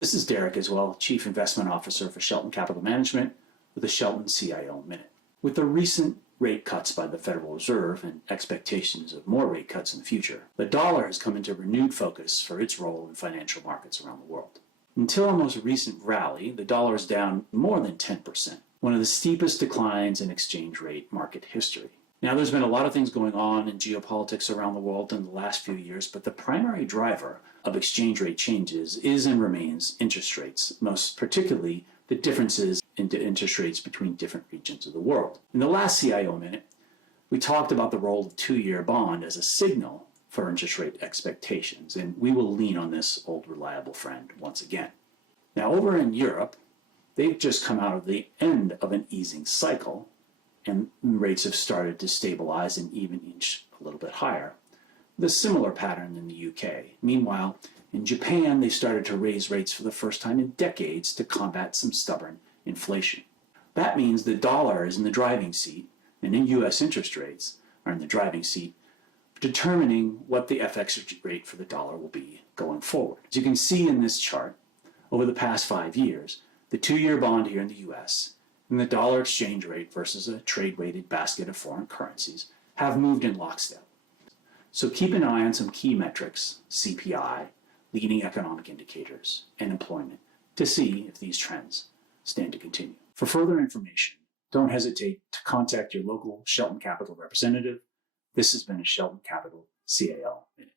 This is Derek Izuel, Chief Investment Officer for Shelton Capital Management with the Shelton CIO Minute. With the recent rate cuts by the Federal Reserve and expectations of more rate cuts in the future, the dollar has come into renewed focus for its role in financial markets around the world. Until our most recent rally, the dollar is down more than 10%, one of the steepest declines in exchange rate market history. Now, there's been a lot of things going on in geopolitics around the world in the last few years, but the primary driver of exchange rate changes is and remains interest rates, most particularly the differences in interest rates between different regions of the world. In the last CIO Minute, we talked about the role of two-year bond as a signal for interest rate expectations, and we will lean on this old reliable friend once again. Now, over in Europe, they've just come out of the end of an easing cycle, and rates have started to stabilize and even inch a little bit higher. The similar pattern in the UK. Meanwhile, in Japan, they started to raise rates for the first time in decades to combat some stubborn inflation. That means the dollar is in the driving seat, and in US interest rates are in the driving seat, determining what the FX rate for the dollar will be going forward. As you can see in this chart, over the past 5 years, the two-year bond here in the US and the dollar exchange rate versus a trade-weighted basket of foreign currencies have moved in lockstep. So keep an eye on some key metrics, CPI, leading economic indicators, and employment, to see if these trends stand to continue. For further information, don't hesitate to contact your local Shelton Capital representative. This has been a Shelton Capital CIO Minute.